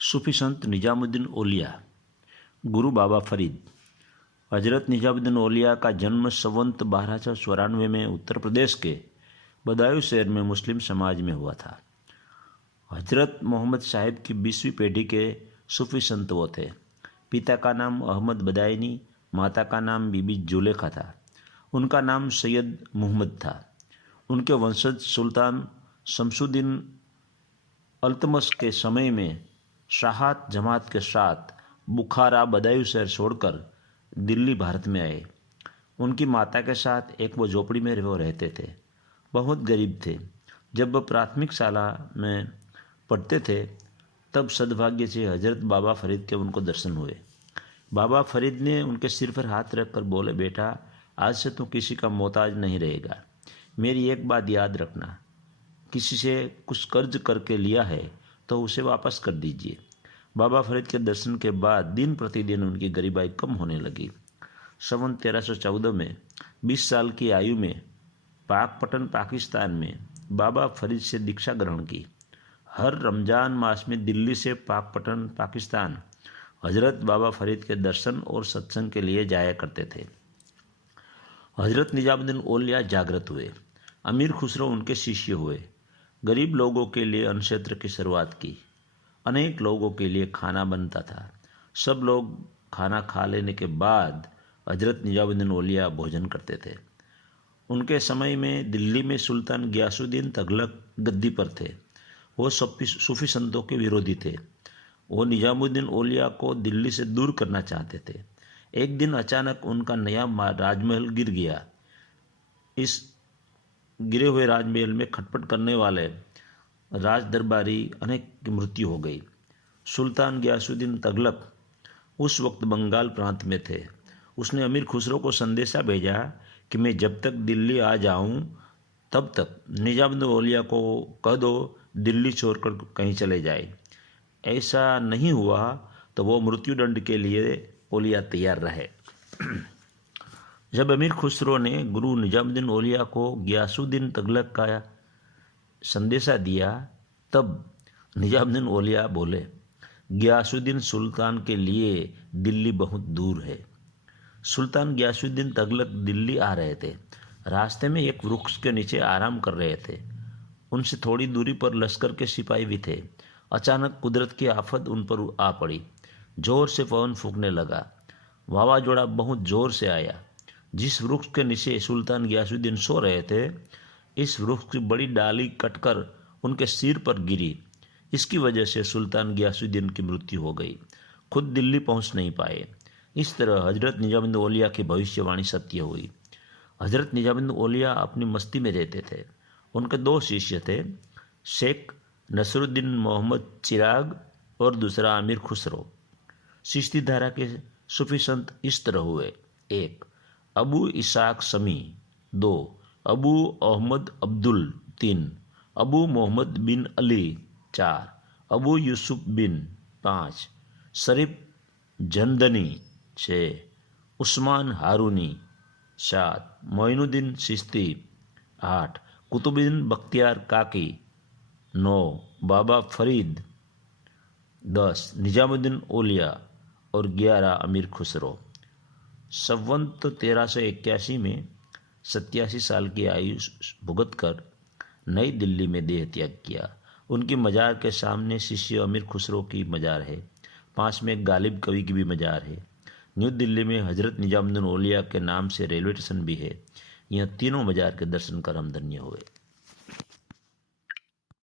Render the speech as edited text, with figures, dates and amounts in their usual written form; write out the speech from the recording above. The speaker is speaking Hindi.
सूफी संत निजामुद्दीन औलिया गुरु बाबा फरीद। हजरत निजामुद्दीन औलिया का जन्म संवत 1294 में उत्तर प्रदेश के बदायूं शहर में मुस्लिम समाज में हुआ था। हजरत मोहम्मद साहिब की 20वीं पीढ़ी के सूफी संत वो थे। पिता का नाम अहमद बदायनी, माता का नाम बीबी जुलेखा था। उनका नाम सैयद मोहम्मद था। उनके वंशज सुल्तान शमसुद्दीन अल्तमश के समय में शाहात जमात के साथ बुखारा बदायूं शहर छोड़कर दिल्ली भारत में आए। उनकी माता के साथ एक वो झोपड़ी में वो रहते थे। बहुत गरीब थे। जब वह प्राथमिक शाला में पढ़ते थे तब सद्भाग्य से हजरत बाबा फरीद के उनको दर्शन हुए। बाबा फरीद ने उनके सिर पर हाथ रखकर बोले, बेटा आज से तू किसी का मोहताज नहीं रहेगा। मेरी एक बात याद रखना, किसी से कुछ कर्ज करके लिया है तो उसे वापस कर दीजिए। बाबा फरीद के दर्शन के बाद दिन प्रतिदिन उनकी गरीबाई कम होने लगी। सन 1314 में 20 साल की आयु में पाकपटन पाकिस्तान में बाबा फरीद से दीक्षा ग्रहण की। हर रमज़ान मास में दिल्ली से पाकपटन पाकिस्तान हजरत बाबा फरीद के दर्शन और सत्संग के लिए जाया करते थे। हजरत निजामुद्दीन औलिया जागृत हुए। अमीर खुसरो उनके शिष्य हुए। गरीब लोगों के लिए अन्न क्षेत्र की शुरुआत की। अनेक लोगों के लिए खाना बनता था। सब लोग खाना खा लेने के बाद हजरत निजामुद्दीन औलिया भोजन करते थे। उनके समय में दिल्ली में सुल्तान गियासुद्दीन तगलक गद्दी पर थे। वो सूफी संतों के विरोधी थे। वो निजामुद्दीन औलिया को दिल्ली से दूर करना चाहते थे। एक दिन अचानक उनका नया राजमहल गिर गया। इस गिरे हुए राजमहल में खटपट करने वाले राज दरबारी अनेक की मृत्यु हो गई। सुल्तान गियासुद्दीन तगलक उस वक्त बंगाल प्रांत में थे। उसने अमीर खुसरो को संदेशा भेजा कि मैं जब तक दिल्ली आ जाऊं तब तक निजामुद्दीन औलिया को कह दो दिल्ली छोड़कर कहीं चले जाए। ऐसा नहीं हुआ तो वो मृत्युदंड के लिए औलिया तैयार रहे। जब अमीर खुसरो ने गुरु निजामुद्दीन औलिया को गियासुद्दीन तगलक का संदेशा दिया तब निजामुद्दीन औलिया बोले, गियासुद्दीन सुल्तान के लिए दिल्ली बहुत दूर है। सुल्तान गियासुद्दीन तगलक दिल्ली आ रहे थे। रास्ते में एक वृक्ष के नीचे आराम कर रहे थे। उनसे थोड़ी दूरी पर लश्कर के सिपाही भी थे। अचानक कुदरत की आफत उन पर आ पड़ी। जोर से पवन फूंकने लगा। वावाजोड़ा बहुत जोर से आया। जिस वृक्ष के नीचे सुल्तान गियासुद्दीन सो रहे थे, इस वृक्ष की बड़ी डाली कटकर उनके सिर पर गिरी। इसकी वजह से सुल्तान गियासुद्दीन की मृत्यु हो गई। खुद दिल्ली पहुंच नहीं पाए। इस तरह हजरत निजामुद्दीन औलिया की भविष्यवाणी सत्य हुई। हजरत निजामुद्दीन औलिया अपनी मस्ती में रहते थे। उनके दो शिष्य थे, शेख नसरुद्दीन मोहम्मद चिराग और दूसरा अमीर खुसरो। चिश्ती धारा के सूफी संत इस तरह हुए: 1 अबू इसाक समी, 2 अबू अहमद अब्दुल, 3 अबू मोहम्मद बिन अली, 4 अबू यूसुफ बिन, 5 शरीफ जंदनी, 6 उस्मान हारूनी, 7 मोइनुद्दीन चिश्ती, 8 कुतुबुद्दीन बख्तियार काकी, 9 बाबा फरीद, 10 निजामुद्दीन औलिया और 11 अमीर खुसरो। संवत 1381 में 87 साल की आयु भुगत कर नई दिल्ली में देह त्याग किया। उनकी मजार के सामने शिष्य अमीर खुसरो की मजार है। पास में गालिब कवि की भी मजार है। न्यू दिल्ली में हजरत निजामुद्दीन औलिया के नाम से रेलवे स्टेशन भी है। यह तीनों मजार के दर्शन कर हम धन्य हुए।